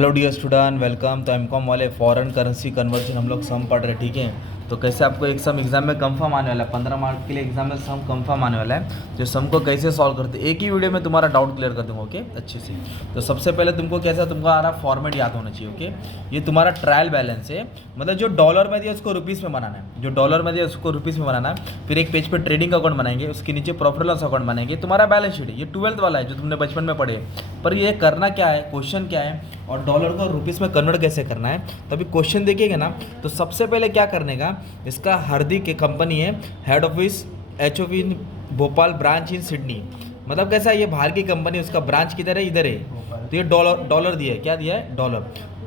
Hello dear student, welcome. तो M Com वाले foreign currency conversion हम लोग सम पढ़ रहे, ठीक है। तो कैसे आपको एक सम एग्जाम में कंफर्म आने वाला है, 15 मार्क के लिए एग्जाम में सम कंफर्म आने वाला है। तो सम को कैसे सॉल्व करते एक ही वीडियो में तुम्हारा डाउट क्लियर कर दूंगा, ओके, अच्छे से। तो सबसे पहले तुमको कैसा तुमको आ रहा फॉर्मेट याद होना चाहिए, ओके। ये तुम्हारा ट्रायल बैलेंस है, मतलब जो डॉलर में दिया उसको रुपीज़ में बनाना है, जो डॉलर में दिया उसको रुपीज़ में बनाना है। फिर एक पेज पे ट्रेडिंग अकाउंट बनाएंगे, उसके नीचे प्रॉफिट लॉस अकाउंट बनाएंगे। तुम्हारा बैलेंस शीट है, ये 12th वाला है जो तुमने बचपन में पढ़े। पर ये करना क्या है, क्वेश्चन क्या है और डॉलर को रुपीज़ में कन्वर्ट कैसे करना है। तो अभी क्वेश्चन देखिएगा ना, तो सबसे पहले क्या करने का, इसका हार्दिक की कंपनी है, head office HOV in Bhopal, branch in Sydney. मतलब कैसा है, ये बाहर की कंपनी, उसका ब्रांच किधर है, इधर है। तो ये डॉलर दिया है, क्या दिया है, डॉलर।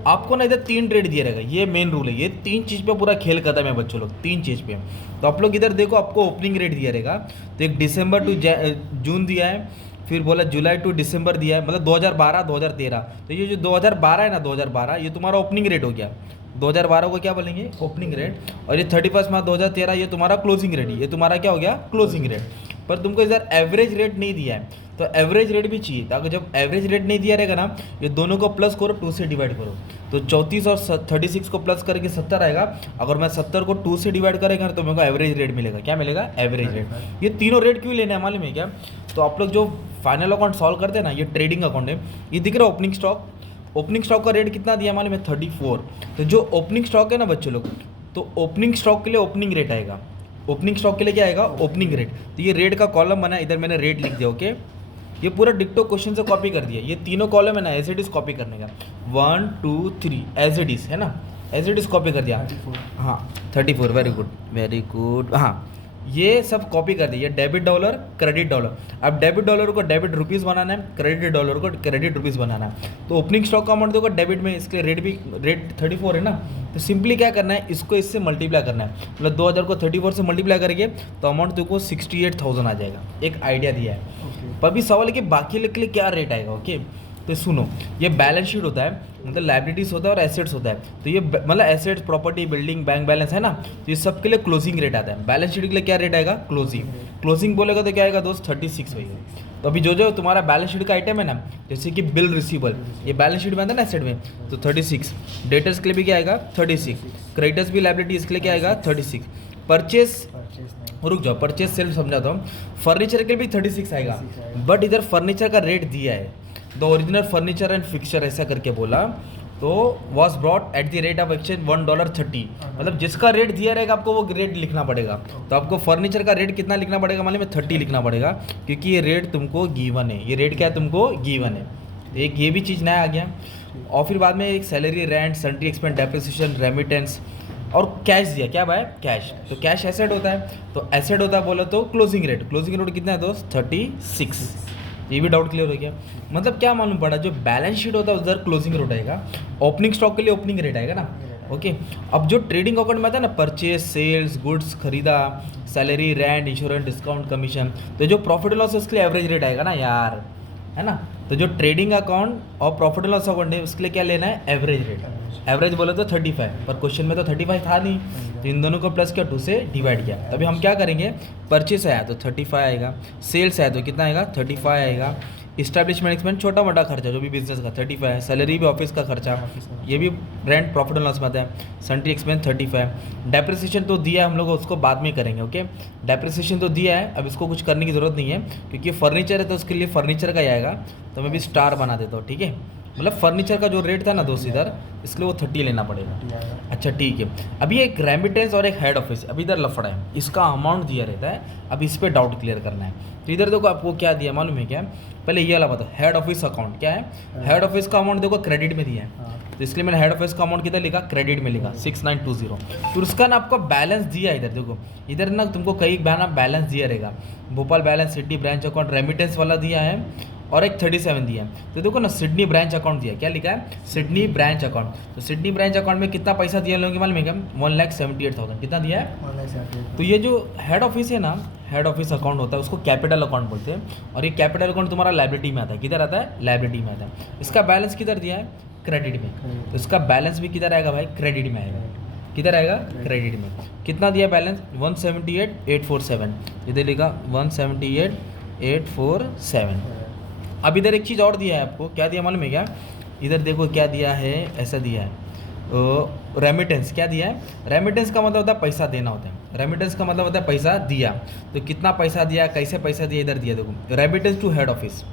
आपको ना इधर 3 ट्रेड दिया रहेगा, ये मेन रूल है। ये 3 चीज़ पे पूरा खेल खत्म है बच्चों लोग, 3 चीज़ पे। तो आप लोग इधर देखो, आपको ओपनिंग रेट दिया रहेगा। तो एक दिसंबर टू जून दिया है, फिर बोला जुलाई टू दिसंबर दिया है, मतलब 2012 2013। तो ये जो 2012 है ना, 2012 ये तुम्हारा ओपनिंग रेट हो गया। 2012 को क्या बोलेंगे, ओपनिंग रेट। और ये 31 मार्च 2013 ये तुम्हारा क्लोजिंग रेट, ये तुम्हारा क्या हो गया, क्लोजिंग रेट। पर तुमको इधर एवरेज रेट नहीं दिया है, तो एवरेज रेट भी चाहिए। ताकि जब एवरेज रेट नहीं दिया रहेगा ना, ये दोनों को प्लस करो, 2 से डिवाइड करो। तो 34 और 36 को प्लस करके 70 आएगा। अगर मैं 70 को 2 से डिवाइड करेगा तो मेरे को एवरेज रेट मिलेगा। क्या मिलेगा, एवरेज रेट। ये तीनों रेट क्यों लेने हैं मालूम है क्या। तो आप लोग जो फाइनल अकाउंट सॉल्व करते हैं ना, ये ट्रेडिंग अकाउंट है। ये दिख रहा है ओपनिंग स्टॉक, ओपनिंग स्टॉक का रेट कितना दिया मालूम है, 34। तो जो ओपनिंग स्टॉक है ना बच्चों लोग, तो ओपनिंग स्टॉक के लिए ओपनिंग रेट आएगा। ओपनिंग स्टॉक के लिए क्या आएगा, ओपनिंग रेट। तो ये रेट का कॉलम बना है, इधर मैंने रेट लिख दिया, ओके। ये पूरा डिक्टो क्वेश्चन से कॉपी कर दिया। ये तीनों कॉलम है ना, एज इट इज कॉपी करने का, 1 2 3 एज इट इज है ना, एज इट इज कॉपी कर दिया। हाँ 34, वेरी गुड वेरी गुड। हाँ ये सब कॉपी कर दिया, डेबिट डॉलर क्रेडिट डॉलर। अब डेबिट डॉलर को डेबिट रुपीज़ बनाना है, क्रेडिट डॉलर को क्रेडिट रुपीज़ बनाना है। तो ओपनिंग स्टॉक का अमाउंट देखो डेबिट में, इसके रेट भी रेट 34 है ना। तो सिंपली क्या करना है, इसको इससे मल्टीप्लाई करना है। मतलब 2000 को 34 से मल्टीप्लाई करेंगे तो अमाउंट देखो 68,000 आ जाएगा। एक आइडिया दिया है। पर अभी सवाल है कि बाकी के लिए क्या रेट आएगा, ओके। तो सुनो, ये बैलेंस शीट होता है, मतलब लाइबिलिटीज होता है और एसेट्स होता है। तो ये मतलब assets, property, building, bank balance है ना, तो ये सब के लिए क्लोजिंग रेट आता है। बैलेंस शीट के लिए क्या रेट आएगा, क्लोजिंग। क्लोजिंग बोलेगा तो क्या आएगा दोस्त, 36 होगा। तो अभी जो जो तुम्हारा बैलेंस शीट का आइटम है ना, जैसे कि बिल रिसीवेबल, ये बैलेंस शीट में आता है ना एसेट में, तो 36। डेटर्स के लिए भी क्या आएगा, 36। क्रेडिटर्स भी लाइबिलिटी, इसके लिए क्या आएगा, 36। परचेस, रुक जाओ, परचेस सेल्फ समझाता हूँ। फर्नीचर के लिए भी 36 आएगा, बट इधर फर्नीचर का रेट दिया है, the original furniture and fixture ऐसा करके बोला। तो was brought at the rate of exchange $1.30। मतलब जिसका रेट दिया रहेगा आपको वो रेट लिखना पड़ेगा। तो आपको फर्नीचर का रेट कितना लिखना पड़ेगा, मालूम है, 30 लिखना पड़ेगा, क्योंकि ये रेट तुमको गिवन है। ये रेट क्या है, तुमको गिवन है। एक ये भी चीज़ नया आ गया। और फिर बाद में एक salary, rent, sundry expense, depreciation, remittance और कैश दिया। क्या भाई, कैश। तो कैश एसेट होता है, तो एसेट होता है बोलो तो क्लोजिंग रेट। क्लोजिंग रेट कितना है दोस्त, 36। ये भी डाउट क्लियर हो गया। मतलब क्या मालूम पड़ा, जो बैलेंस शीट होता है उधर क्लोजिंग रेट आएगा, ओपनिंग स्टॉक के लिए ओपनिंग रेट आएगा ना, ओके। अब जो ट्रेडिंग अकाउंट में आता है ना, परचेस, सेल्स, गुड्स खरीदा, salary, rent, insurance, discount, commission, तो जो प्रॉफिट लॉस है उसके लिए एवरेज रेट आएगा ना यार, है ना। तो जो ट्रेडिंग अकाउंट और प्रॉफिट लॉस अकाउंट है उसके लिए क्या लेना है, एवरेज रेट। एवरेज बोले तो 35, पर क्वेश्चन में तो 35 था नहीं, तो इन दोनों को प्लस किया, 2 से डिवाइड किया। तभी हम क्या करेंगे, परचेस आया तो 35 आएगा, सेल्स आया तो कितना आएगा, 35 आएगा। इस्टेब्लिशमेंट एक्सपेंस, छोटा मोटा खर्चा जो भी बिजनेस का, 35 है। सैलरी भी ऑफिस का खर्चा, ये भी रेंट, प्रॉफिट एंड लॉस में आता है। Sundry expense 35। डेप्रिसिएशन तो दिया है, हम लोग उसको बाद में करेंगे, ओके। डेप्रिसिएशन तो दिया है, अब इसको कुछ करने की ज़रूरत नहीं है, क्योंकि फर्नीचर है तो उसके लिए फर्नीचर का ही आएगा। तो मैं भी स्टार बना देता हूँ, ठीक है। मतलब फर्नीचर का जो रेट था ना दोस्त इधर, इसलिए वो 30 लेना पड़ेगा। अच्छा ठीक है। अभी एक रेमिटेंस और एक हेड ऑफिस, अभी इधर लफड़ा है, इसका अमाउंट दिया रहता है। अब इस पर डाउट क्लियर करना है। तो इधर देखो आपको क्या दिया मालूम है क्या, पहले ये वाला बताओ, हेड ऑफिस अकाउंट क्या है। हेड ऑफिस का अमाउंट देखो क्रेडिट में दिया है, तो इसलिए मैंने हेड ऑफिस का अमाउंट कितना लिखा, क्रेडिट में लिखा, 6920। तो उसका ना आपको बैलेंस दिया है इधर देखो, इधर ना तुमको कई बार ना बैलेंस दिया रहेगा। Bhopal balance, Sydney branch account, remittance वाला दिया है, और एक 37 दिया है। तो देखो ना, सिडनी ब्रांच अकाउंट दिया, क्या लिखा है, सिडनी ब्रांच अकाउंट। तो सिडनी ब्रांच अकाउंट में कितना पैसा दिया लोगों के मालूम है क्या, 1,78,000। कितना दिया है, 1,78,000। तो ये जो हेड ऑफिस है ना, हेड ऑफिस अकाउंट होता है, उसको कैपिटल अकाउंट बोलते हैं। और ये कैपिटल अकाउंट तुम्हारा लाइबिलिटी में आता है, किधर आता है, लाइबिलिटी में आता है। इसका बैलेंस किधर दिया है, क्रेडिट में। तो इसका बैलेंस भी किधर आएगा भाई, क्रेडिट में आएगा। किधर आएगा, क्रेडिट में। कितना दिया बैलेंस, 178,847। इधर लिखा 178,847। अब इधर एक चीज़ और दिया है आपको, क्या दिया मालूम है क्या, इधर देखो क्या दिया है, ऐसा दिया है रेमिटेंस। क्या दिया है? रेमिटेंस का मतलब होता है पैसा देना होता है, रेमिटेंस का मतलब होता है पैसा दिया। तो कितना पैसा दिया, कैसे पैसा दिया, इधर दिया देखो, रेमिटेंस टू हेड ऑफिस,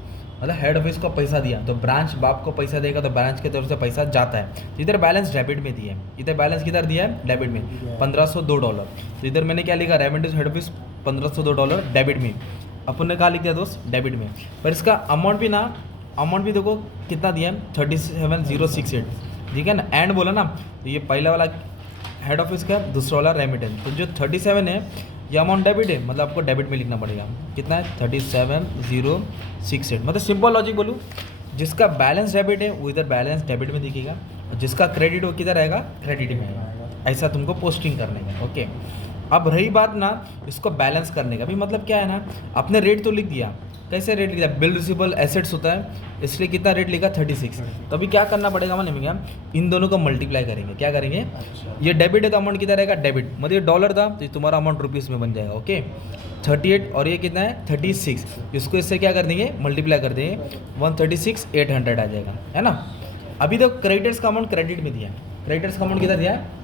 मतलब हेड ऑफिस को पैसा दिया। तो ब्रांच बाप को पैसा देगा तो ब्रांच की तरफ से पैसा जाता है। तो इधर बैलेंस डेबिट में दिया है, इधर बैलेंस किधर दिया है? डेबिट में, $1502। तो इधर मैंने क्या लिखा, रेमिटेंस हेड ऑफिस $1502 डेबिट में। अपन ने कहा लिख दिया दोस्त, डेबिट में। पर इसका अमाउंट भी ना, अमाउंट भी देखो कितना दिया है, 37068, ठीक है ना, एंड बोला ना। तो ये पहला वाला हेड ऑफिस का, दूसरा वाला रेमिटेंस। तो जो 37 है ये अमाउंट डेबिट है, मतलब आपको डेबिट में लिखना पड़ेगा। कितना है? 37068। मतलब सिंपल लॉजिक बोलूँ, जिसका बैलेंस डेबिट है वो इधर बैलेंस डेबिट में दिखेगा, और जिसका क्रेडिट वो किधर आएगा? क्रेडिट में आएगा। ऐसा तुमको पोस्टिंग करने का, ओके। अब रही बात ना इसको बैलेंस करने का भी, मतलब क्या है ना, अपने रेट तो लिख दिया। कैसे रेट लिखा? बिल रिसीवेबल एसेट्स होता है, इसलिए कितना रेट लिखा? 36। तो अभी क्या करना पड़ेगा मालूम है, इन दोनों को मल्टीप्लाई करेंगे। क्या करेंगे? ये डेबिट है तो अमाउंट कितना रहेगा? डेबिट। मतलब ये डॉलर था तो तुम्हारा अमाउंट रुपीज़ में बन जाएगा, ओके। 38 और ये कितना है? 36। इसको इससे क्या कर देंगे? मल्टीप्लाई कर देंगे, 136,800 आ जाएगा, है ना। अभी तो क्रेडिटर्स का अमाउंट क्रेडिट में दिया, क्रेडिटर्स का अमाउंट कितना दिया है?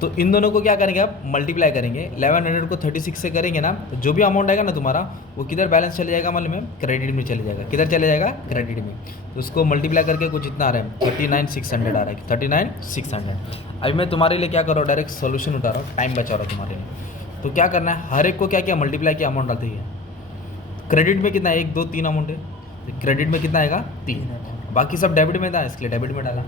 तो इन दोनों को क्या करेंगे? आप मल्टीप्लाई करेंगे, 1100 को 36 से करेंगे ना, तो जो भी अमाउंट आएगा ना तुम्हारा, वो किधर बैलेंस चले जाएगा मालूम है? क्रेडिट में चले जाएगा। किधर चले जाएगा? क्रेडिट में। तो उसको मल्टीप्लाई करके कुछ इतना आ रहा है, 39,600 आ रहा है, 39,600। अभी मैं तुम्हारे लिए क्या कर रहा हूँ, डायरेक्ट सोल्यूशन उठा रहा हूँ, टाइम बचा रहा हूँ तुम्हारे लिए। तो क्या करना है, हर एक को क्या किया? मल्टीप्लाई किया, अमाउंट डालते ही है। क्रेडिट में कितना है? 1 2 3 अमाउंट है, क्रेडिट में कितना आएगा? 3। बाकी सब डेबिट में था, इसलिए डेबिट में डाला।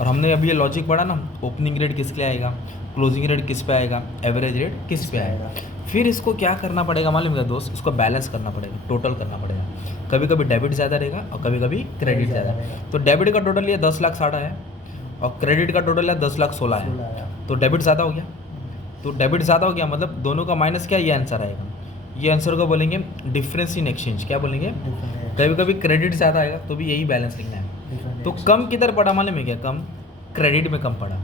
और हमने अभी ये लॉजिक पढ़ा ना, ओपनिंग रेट किस लिए आएगा, क्लोजिंग रेट किस पे आएगा, एवरेज रेट किस पे आएगा। फिर इसको क्या करना पड़ेगा मालूम है दोस्त, इसको बैलेंस करना पड़ेगा, टोटल करना पड़ेगा। कभी कभी डेबिट ज़्यादा रहेगा और कभी कभी क्रेडिट ज़्यादा। तो डेबिट का टोटल ये 10,60,000 है और क्रेडिट का टोटल है 10,16,000 है। तो डेबिट ज़्यादा हो गया, तो डेबिट ज़्यादा हो गया, मतलब दोनों का माइनस क्या, ये आंसर आएगा। ये आंसर को बोलेंगे डिफरेंस इन एक्सचेंज। क्या बोलेंगे? कभी कभी क्रेडिट ज़्यादा आएगा तो भी यही बैलेंस लिखना है। तो कम किधर पड़ा मालूम है क्या? कम क्रेडिट में कम पड़ा,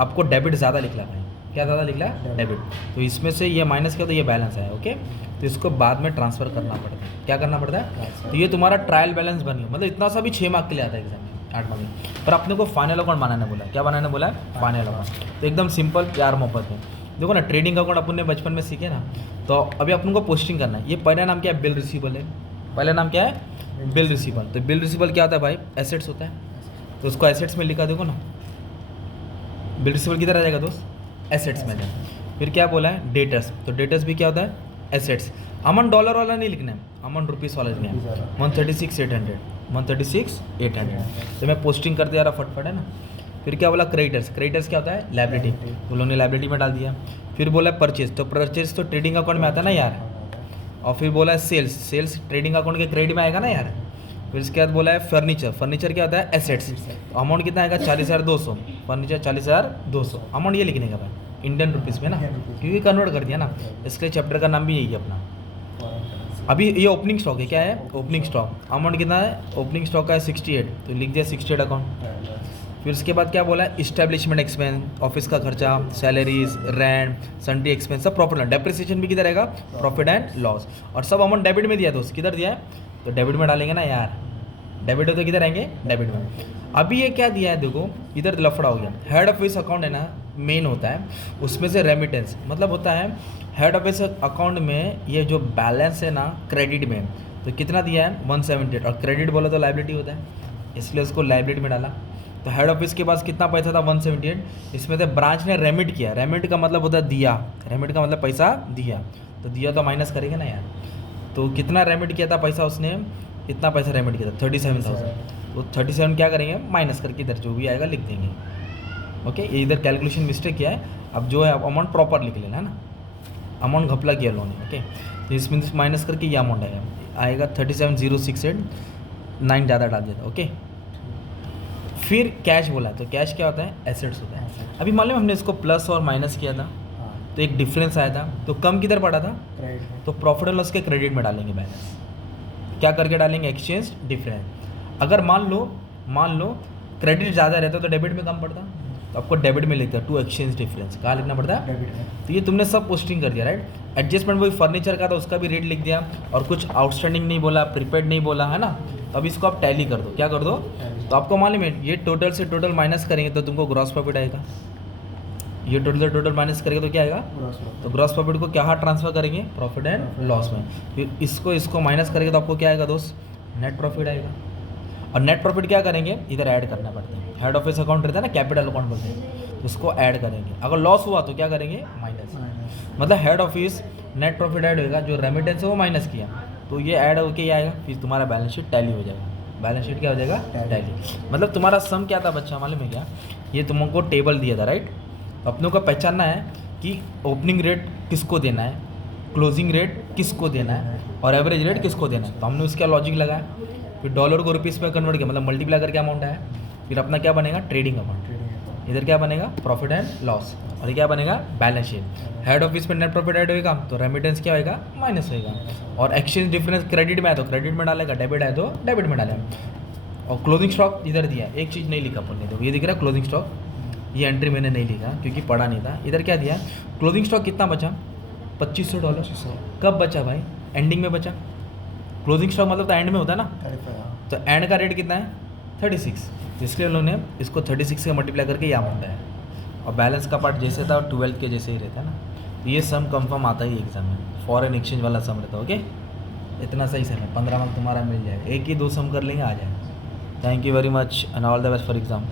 आपको डेबिट ज़्यादा लिखला भाई। क्या ज़्यादा लिखला? डेबिट। तो इसमें से ये माइनस किया तो ये बैलेंस है, ओके। तो इसको बाद में ट्रांसफ़र करना पड़ता है। क्या करना पड़ता है? तो ये तुम्हारा ट्रायल बैलेंस बन गया। मतलब इतना सा भी 6 मार्क के लिए आता है एग्जाम में, 8 मार्क में। पर अपने को फाइनल अकाउंट बनाना बोला है। क्या बनाना बोला है? Final account. तो एकदम सिंपल, प्यार मोहब्बत में। देखो ना, ट्रेडिंग अकाउंट अपन ने बचपन में सीखे ना, तो अभी अपन को पोस्टिंग करना है। ये पहला नाम क्या है? बिल रिसीवेबल है। पहला नाम क्या है? Bill receivable. तो बिल रिसीवेबल क्या होता है भाई? एसेट्स होता है। तो उसको एसेट्स में लिखा, देखो ना, बिल रिसीवेबल किधर आ जाएगा दोस्त? एसेट्स में जाए। फिर क्या बोला है? डेटर्स। तो डेटर्स भी क्या होता है? एसेट्स। अमाउंट डॉलर वाला नहीं लिखना है, अमाउंट रुपीज़ वाला लिखना है, 136,800, 136,800। तो मैं पोस्टिंग करते जा रहा फटफट, है ना। फिर क्या बोला? क्रेडिटर्स। क्रेडिटर्स क्या होता है? लायबिलिटी। वो लोगों ने लायबिलिटी में डाल दिया। फिर बोला परचेज। तो परचेज तो ट्रेडिंग अकाउंट में आता है ना यार। और फिर बोला है सेल्स। सेल्स ट्रेडिंग अकाउंट के क्रेडिट में आएगा ना यार। फिर इसके बाद बोला है फर्नीचर। फर्नीचर क्या होता है? एसेट्स। तो अमाउंट कितना आएगा? 40,200। फर्नीचर 40,200। अमाउंट ये लिखने का भाई, इंडियन रुपीज़ में ना, क्योंकि कन्वर्ट कर दिया ना, इसलिए चैप्टर का नाम भी यही है अपना। अभी ये ओपनिंग स्टॉक है। क्या है? Opening stock. अमाउंट कितना है? ओपनिंग स्टॉक का है 68, तो लिख दिया 68 अकाउंट। फिर उसके बाद क्या बोला है? इस्टेब्लिशमेंट एक्सपेंस, ऑफिस का खर्चा, सैलरीज, रेंट, सन्ड्री एक्सपेंस, सब प्रॉफिट एंड डेप्रिसिएशन भी किधर रहेगा? Profit and loss. और सब अमाउंट डेबिट में दिया दोस्त। किधर दिया है? तो डेबिट में डालेंगे ना यार, डेबिट हो तो किधर आएंगे? डेबिट में। अभी ये क्या दिया है देखो, इधर लफड़ा हो गया। हेड ऑफिस अकाउंट है ना, मेन होता है, उसमें से रेमिटेंस मतलब होता है हेड ऑफिस अकाउंट में ये जो बैलेंस है ना क्रेडिट में, तो कितना दिया है? 178। और क्रेडिट बोला तो लायबिलिटी होता है, इसलिए उसको लायबिलिटी में डाला। तो हेड ऑफिस के पास कितना पैसा था? 178। इसमें से ब्रांच ने रेमिट किया। रेमिट का मतलब होता है दिया, रेमिट का मतलब पैसा दिया। तो दिया तो माइनस करेंगे ना यार। तो कितना रेमिट किया था पैसा उसने? इतना पैसा रेमिट किया था 37,000। तो 37 क्या करेंगे? माइनस करके इधर जो भी आएगा लिख देंगे, ओके। ये इधर कैलकुलेशन मिस्टेक किया है, अब जो है अमाउंट प्रॉपर लिख लेना, है ना। अमाउंट घपला किया लोन ने, ओके। तो इसमें माइनस करके ये अमाउंट आएगा 37,068, 9 ज़्यादा डाल देता, ओके। फिर कैश बोला, तो कैश क्या होता है? एसेट्स होता है। अभी मालूम हमने इसको प्लस और माइनस किया था, तो एक डिफरेंस आया था, तो कम किधर पड़ा था? तो प्रॉफिट एंड लॉस के क्रेडिट में डालेंगे बैलेंस। क्या करके डालेंगे? Exchange difference. अगर मान लो क्रेडिट ज़्यादा रहता तो डेबिट में कम पड़ता, तो आपको डेबिट में लिखता है टू एक्सचेंज डिफरेंस, कहाँ लिखना पड़ता है? डेबिट में। तो ये तुमने सब पोस्टिंग कर दिया राइट। एडजस्टमेंट वही फर्नीचर का था, उसका भी रेट लिख दिया, और कुछ आउटस्टैंडिंग नहीं बोला, प्रीपेड नहीं बोला, है ना। तो अब इसको आप टैली कर दो, क्या कर दो? तो आपको मालूम है ये टोटल से टोटल माइनस करेंगे तो तुमको ग्रॉस प्रॉफिट आएगा। ये टोटल से टोटल माइनस करेंगे तो क्या आएगा? तो ग्रॉस प्रॉफिट को क्या ट्रांसफर करेंगे? प्रॉफिट एंड लॉस में। फिर इसको माइनस करेंगे तो आपको क्या आएगा दोस्त? नेट प्रॉफिट आएगा। और नेट प्रॉफिट क्या करेंगे? इधर ऐड करना पड़ता है, हेड ऑफिस अकाउंट रहता है ना, कैपिटल अकाउंट बोलते हैं, उसको ऐड करेंगे। अगर लॉस हुआ तो क्या करेंगे? माइनस। मतलब head office net profit add होगा, जो रेमिटेंस है वो माइनस किया, तो ये ऐड होके ये आएगा, फिर तुम्हारा बैलेंस शीट टैली हो जाएगा। बैलेंस शीट क्या हो जाएगा? टैली। मतलब तुम्हारा सम क्या था बच्चा मालूम है क्या? ये तुमको टेबल दिया था राइट। अपनों को पहचानना है कि ओपनिंग रेट किसको देना है, क्लोजिंग रेट किसको देना है, और एवरेज रेट किसको देना है। तो हमने उसका लॉजिक लगाया, फिर डॉलर को रुपीज़ में कन्वर्ट किया, मतलब मल्टीप्लाई करके अमाउंट आया। फिर अपना क्या बनेगा? Trading amount. इधर क्या बनेगा? Profit and loss. और ये क्या बनेगा? Balance sheet. हेड ऑफिस में नेट प्रॉफिट ऐड होगा तो रेमिटेंस क्या होगा? माइनस होगा। और एक्सचेंज डिफरेंस क्रेडिट में आया तो क्रेडिट में डालेगा, डेबिट आया तो डेबिट में डालेगा। और क्लोजिंग स्टॉक इधर दिया, एक चीज़ नहीं लिखा अपन ने, तो ये दिख रहा है क्लोजिंग स्टॉक, ये एंट्री मैंने नहीं लिखा क्योंकि पढ़ा नहीं था। इधर क्या दिया? क्लोजिंग स्टॉक कितना बचा? $2500। कब बचा भाई? एंडिंग में बचा। क्लोजिंग स्टॉक मतलब तो एंड में होता है ना, तो एंड का रेट कितना है? 36। इसलिए उन्होंने इसको 36 से मल्टीप्लाई करके ये अमाउंट है। और बैलेंस का पार्ट जैसे था 12th के जैसे ही रहता है ना। तो ये सम कंफर्म आता ही एग्जाम में, फॉरेन एक्सचेंज वाला सम रहता है। ओके, इतना सही सम है, 15 मार्क्स तुम्हारा मिल जाएगा। एक ही दो सम कर लेंगे, आ जाएगा। Thank you very much and all the best for exam.